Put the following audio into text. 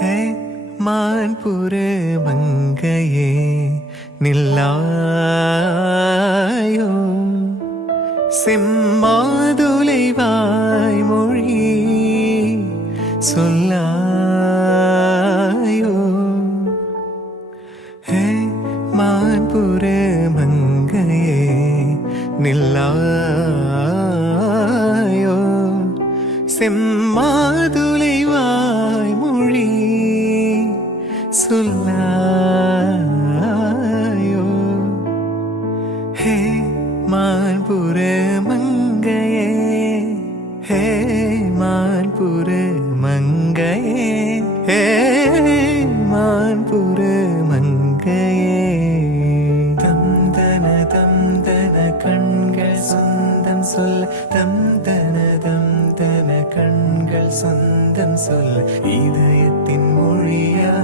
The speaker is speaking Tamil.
ஹே மான்புற மங்கையே நில்லாயோ, செம்மாதுளை வாய்மொழி சொல்லாயோ. ஹே மான்புற மங்கையே நில்லாயோ, செம்மாதுளை வாய்மொழி சொல்லாயோ. ஹே மான்புற மங்கையே, ஹே மான்புற மங்கையே, ஹே மான்புற மங்கையே. தம் தன கண்கள் சொந்தம் சொல்ல, தம் தன கண்கள் சொந்தம் சொல்ல, இதயத்தின் மொழியா